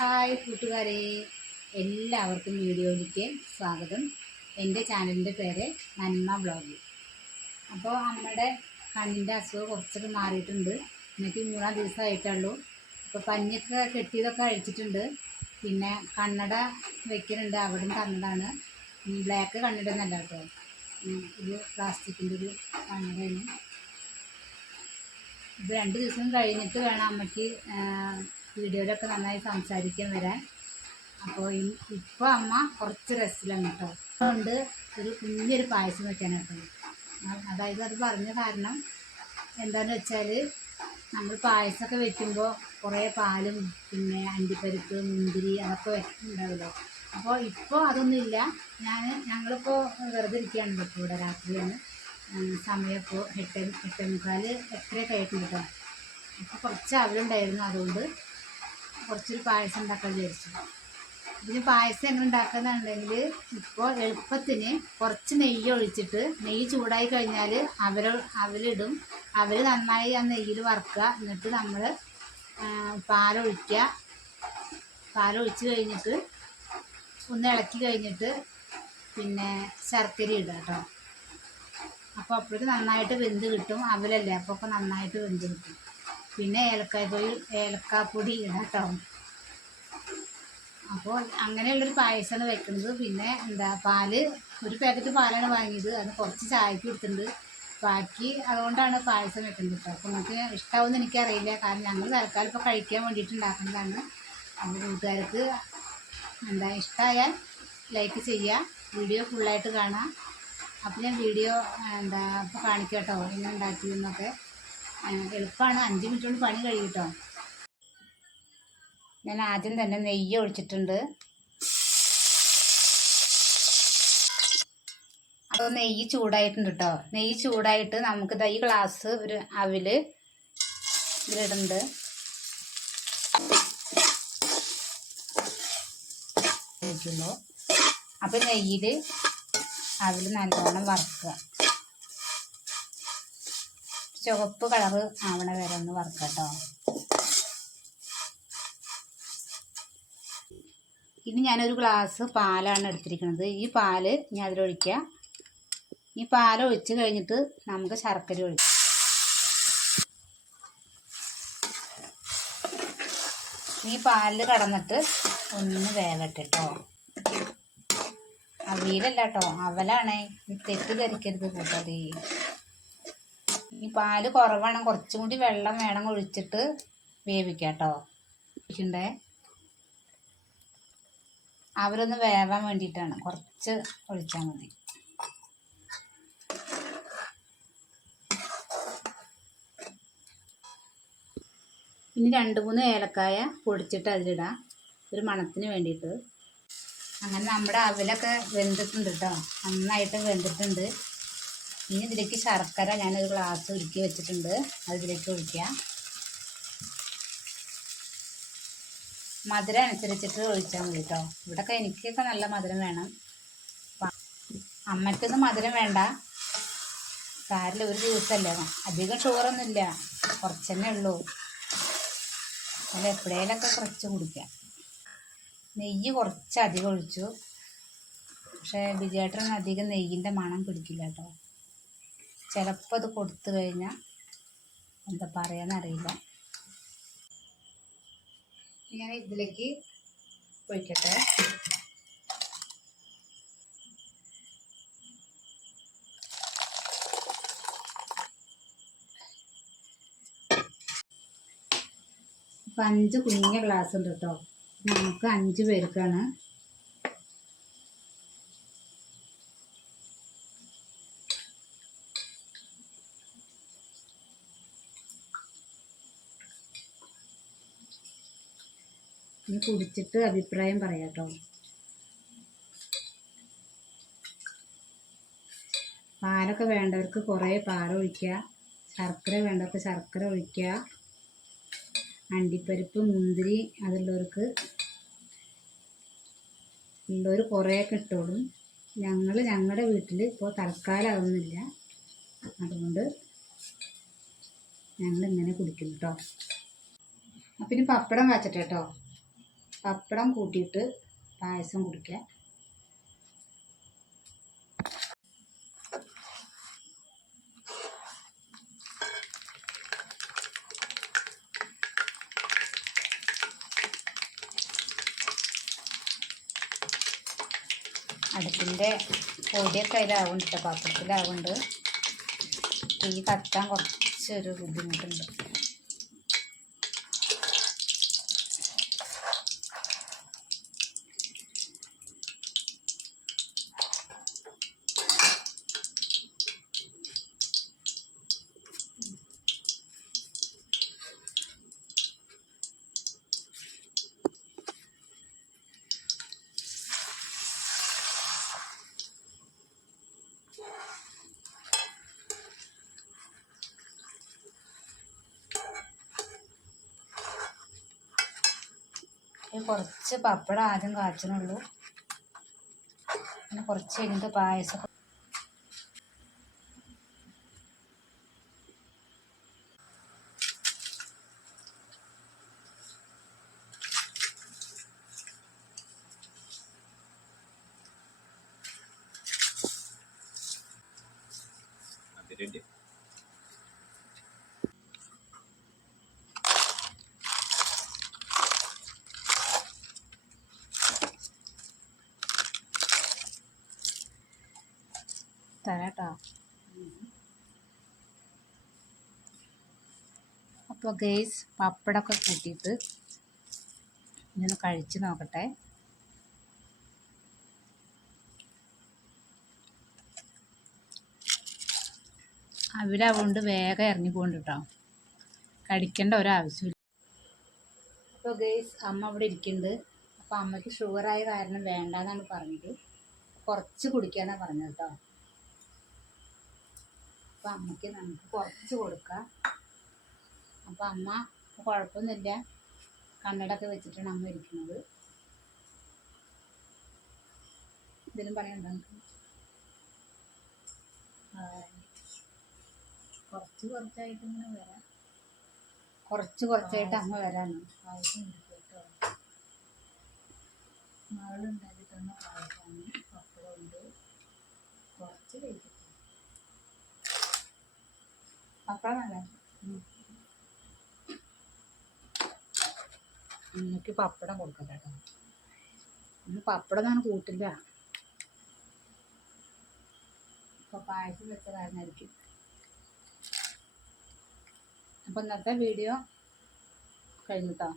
Hi കൂട്ടുകാരെ, എല്ലാവർക്കും വീഡിയോയിലേക്ക് സ്വാഗതം. എൻ്റെ ചാനലിൻ്റെ പേര് നന്മ ബ്ലോഗ്. അപ്പോൾ നമ്മുടെ കണ്ണിൻ്റെ അസുഖം കുറച്ചൊക്കെ മാറിയിട്ടുണ്ട്. എനിക്ക് 3-ാം ദിവസമായിട്ടുള്ളൂ. അപ്പോൾ പഞ്ഞൊക്കെ കെട്ടിയതൊക്കെ അഴിച്ചിട്ടുണ്ട്. പിന്നെ കണ്ണട വയ്ക്കുന്നുണ്ട്, അവിടെയും തന്നതാണ്. ബ്ലാക്ക് കണ്ണട എന്നല്ല കേട്ടോ, ഇത് പ്ലാസ്റ്റിക്കിൻ്റെ ഒരു കണ്ണടയാണ്. ഇത് 2 ദിവസം കഴിഞ്ഞിട്ട് വേണം അമ്മയ്ക്ക് വീഡിയോയിലൊക്കെ നന്നായി സംസാരിക്കാൻ വരാൻ. അപ്പോൾ ഇപ്പോൾ അമ്മ കുറച്ച് റെസ്റ്റിലാണ് കേട്ടോ. അതുകൊണ്ട് ഒരു കുഞ്ഞൊരു പായസം വെക്കാൻ കേട്ടോ. അതായത് അത് പറഞ്ഞ കാരണം എന്താണെന്ന് വെച്ചാൽ, നമ്മൾ പായസമൊക്കെ വെക്കുമ്പോൾ കുറേ പാലും പിന്നെ അണ്ടിപ്പരിപ്പ്, മുന്തിരി അതൊക്കെ വെക്കുന്നുണ്ടാവുമല്ലോ. അപ്പോൾ ഇപ്പോൾ അതൊന്നുമില്ല. ഞങ്ങളിപ്പോൾ വെറുതെ ഇരിക്കുകയാണ് ഇപ്പോൾ ഇവിടെ. രാത്രിയാണ് സമയം. ഇപ്പോൾ 8:45 8:30 ആയിട്ടുണ്ട് കേട്ടോ. അപ്പോൾ കുറച്ച് അവലുണ്ടായിരുന്നു, അതുകൊണ്ട് കുറച്ചൊരു പായസം ഉണ്ടാക്കാൻ വിചാരിച്ചു. ഇതിന് പായസം എങ്ങനെ ഉണ്ടാക്കുന്നതെന്നുണ്ടെങ്കിൽ, ഇപ്പോൾ എളുപ്പത്തിന് കുറച്ച് നെയ്യ് ഒഴിച്ചിട്ട്, നെയ്യ് ചൂടായി കഴിഞ്ഞാൽ അവലിടും. അവൽ നന്നായി ആ നെയ്യിൽ വറുക്കുക. എന്നിട്ട് നമ്മൾ പാലൊഴിച്ച് കഴിഞ്ഞിട്ട് ഒന്ന് ഇളക്കി കഴിഞ്ഞിട്ട് പിന്നെ ശർക്കര ഇടുക കേട്ടോ. അപ്പോൾ അപ്പോഴേക്ക് നന്നായിട്ട് വെന്ത് കിട്ടും. അവലല്ലേ, അപ്പോൾ നന്നായിട്ട് വെന്ത് കിട്ടും. പിന്നെ ഏലക്കാപ്പൊടി ഇടാം കേട്ടോ. അപ്പോൾ അങ്ങനെയുള്ളൊരു പായസമാണ് വെക്കുന്നത്. പിന്നെ പാല്, ഒരു പാക്കറ്റ് പാലാണ് വാങ്ങിയത്, അത് കുറച്ച് ചായക്ക് കൊടുത്തിട്ടുണ്ട്. ബാക്കി അതുകൊണ്ടാണ് പായസം വെക്കുന്നത് കേട്ടോ. അപ്പോൾ നമുക്ക് ഇഷ്ടമാവുമെന്ന് എനിക്കറിയില്ല, കാരണം ഞങ്ങൾ തൽക്കാലം ഇപ്പോൾ കഴിക്കാൻ വേണ്ടിയിട്ട് ഉണ്ടാക്കുന്നതാണ്. നമ്മുടെ കൂട്ടുകാർക്ക് ഇഷ്ടമായാൽ ലൈക്ക് ചെയ്യുക, വീഡിയോ ഫുള്ളായിട്ട് കാണുക. അപ്പോൾ ഞാൻ വീഡിയോ ഇപ്പോൾ കാണിക്കാം കേട്ടോ, എങ്ങനെ ഉണ്ടാക്കിയെന്നൊക്കെ. എളുപ്പമാണ്, 5 മിനിറ്റ് കൊണ്ട് പണി കഴിയും കേട്ടോ. ഞാൻ ആദ്യം തന്നെ നെയ്യ് ഒഴിച്ചിട്ടുണ്ട്. അപ്പോൾ നെയ്യ് ചൂടായിട്ടുണ്ട് കേട്ടോ. നെയ്യ് ചൂടായിട്ട് നമുക്ക് ഈ ഗ്ലാസ് ഒരു അവല് ഇതിലിടുന്നുണ്ട്. അപ്പോൾ നെയ്യിൽ അവല് നല്ലോണം വറുക്കുക. ചുവപ്പ് കളറ് ആവണ വരെ ഒന്ന് വറുക്കുക കേട്ടോ. ഇനി ഞാനൊരു ഗ്ലാസ് പാലാണ് എടുത്തിരിക്കുന്നത്. ഈ പാല് ഞാൻ അതിലൊഴിക്കുക. ഈ പാലൊഴിച്ച് കഴിഞ്ഞിട്ട് നമുക്ക് ശർക്കര ഒഴിക്കാം. ഈ പാലിൽ കടന്നിട്ട് ഒന്ന് വേവട്ടെ കേട്ടോ. അവിയലല്ല കേട്ടോ, അവലാണേ, തെറ്റിദ്ധരിക്കരുത് കൂട്ടത്. ഈ പാല് കുറവാണ്, കുറച്ചും കൂടി വെള്ളം വേണം ഒഴിച്ചിട്ട് വേവിക്കാം കേട്ടോ. ഒഴിക്കണ്ടേ, അവരൊന്ന് വേവാൻ വേണ്ടിയിട്ടാണ്, കുറച്ച് ഒഴിച്ചാൽ മതി. ഇനി 2-3 ഏലക്കായ പൊടിച്ചിട്ട് അതിലിടാം, ഒരു മണത്തിന് വേണ്ടിയിട്ട്. അങ്ങനെ നമ്മുടെ അവലൊക്കെ വെന്തിട്ടുണ്ട് കേട്ടോ, നന്നായിട്ട് വെന്തിട്ടുണ്ട്. ഇനി ഇതിലേക്ക് ശർക്കര ഞാനൊരു ഗ്ലാസ് ഉരുക്കി വെച്ചിട്ടുണ്ട്, അതിലേക്ക് ഒഴിക്കാം. മധുരം അനുസരിച്ചിട്ട് ഒഴിച്ചാൽ മതി കേട്ടോ. ഇവിടെയൊക്കെ എനിക്കൊക്കെ നല്ല മധുരം വേണം. അമ്മയ്ക്കൊന്നും മധുരം വേണ്ട, സാരില്ല, ഒരു ദിവസമല്ലേ, അധികം ഷുഗറൊന്നുമില്ല, കുറച്ച് തന്നെ ഉള്ളൂ. അല്ല എപ്പോഴേലൊക്കെ കുറച്ച് കുടിക്കാം. നെയ്യ് കുറച്ചധികം ഒഴിച്ചു, പക്ഷേ വിജയേട്ടന് അധികം നെയ്യിൻ്റെ മണം പിടിക്കില്ല കേട്ടോ. ചിലപ്പോൾ അത് കൊടുത്തു കഴിഞ്ഞാൽ എന്താ പറയാന്നറിയില്ല. ഞാൻ ഇതിലേക്ക് ഒഴിക്കട്ടെ. ഇപ്പം 5 കുഞ്ഞ ഗ്ലാസ് ഉണ്ട് കേട്ടോ, നമുക്ക് 5 പേർക്കാണ്. ഇനി കുടിച്ചിട്ട് അഭിപ്രായം പറയാം കേട്ടോ. പാലൊക്കെ വേണ്ടവർക്ക് കുറേ പാലൊഴിക്കുക, ശർക്കര വേണ്ടവർക്ക് ശർക്കര ഒഴിക്കുക, അണ്ടിപ്പരിപ്പ്, മുന്തിരി അതുള്ളവർക്ക് കുറേയൊക്കെ ഇട്ടോളും. ഞങ്ങളുടെ വീട്ടിൽ ഇപ്പോൾ തൽക്കാലം അതൊന്നുമില്ല, അതുകൊണ്ട് ഞങ്ങളിങ്ങനെ കുടിക്കുന്നു കേട്ടോ. അപ്പം ഇനി പപ്പടം കാച്ചട്ടെ കേട്ടോ. പപ്പടം കൂട്ടിയിട്ട് പായസം കുടിക്കുക. അടുപ്പിൻ്റെ പൊടിയൊക്കെ അതിലാവുന്നുണ്ട്, പാത്രത്തിലാവുന്നുണ്ട്. തീ കത്താൻ കുറച്ചൊരു ബുദ്ധിമുട്ടുണ്ട്. കുറച്ച് പപ്പടം ആദ്യം കാച്ചണുള്ളൂ, പിന്നെ കുറച്ച് കഴിഞ്ഞിട്ട് പായസം. തരാട്ടോ. അപ്പോൾ ഗൈസ്, പപ്പടമൊക്കെ കൂട്ടിയിട്ട് ഇങ്ങനെ കഴിച്ച് നോക്കട്ടെ. അവിലാവുകൊണ്ട് വേഗം ഇറങ്ങി പോകണ്ട കേട്ടോ, കടിക്കേണ്ട ഒരാവശ്യമില്ല. അപ്പോൾ ഗൈസ്, അമ്മ ഇവിടെ ഇരിക്കുന്നുണ്ട്. അപ്പോൾ അമ്മയ്ക്ക് ഷുഗറായ കാരണം വേണ്ടാന്നാണ് പറഞ്ഞത്, കുറച്ച് കുടിക്കാനാണ് പറഞ്ഞത് കേട്ടോ. അപ്പോൾ അമ്മയ്ക്ക് നമുക്ക് കുറച്ച് കൊടുക്കാം. അപ്പോൾ അമ്മ കുഴപ്പമൊന്നുമില്ല, കണ്ണടൊക്കെ വെച്ചിട്ടാണ് അമ്മ ഇരിക്കുന്നത്. എന്തെങ്കിലും പറയണ്ട നമുക്ക്? കുറച്ചായിട്ട് ഇങ്ങനെ വരാം, കുറച്ചായിട്ട് അമ്മ വരാനാണ്. പായസം കേട്ടോ, മകളുണ്ടാക്കി തന്ന പായസമാണ്. പപ്പടമുണ്ട്, കുറച്ച് കഴിക്കും. പപ്പടം വേണ്ട, എനിക്ക് പപ്പടം കൊടുക്കട്ടെ കേട്ടോ. ഇന്ന് പപ്പടം ഞാൻ കൂട്ടില്ല, ഇപ്പോൾ പായസം വെച്ച കാരണമായിരിക്കും. അപ്പോൾ ഇന്നത്തെ വീഡിയോ കഴിഞ്ഞിട്ടോ.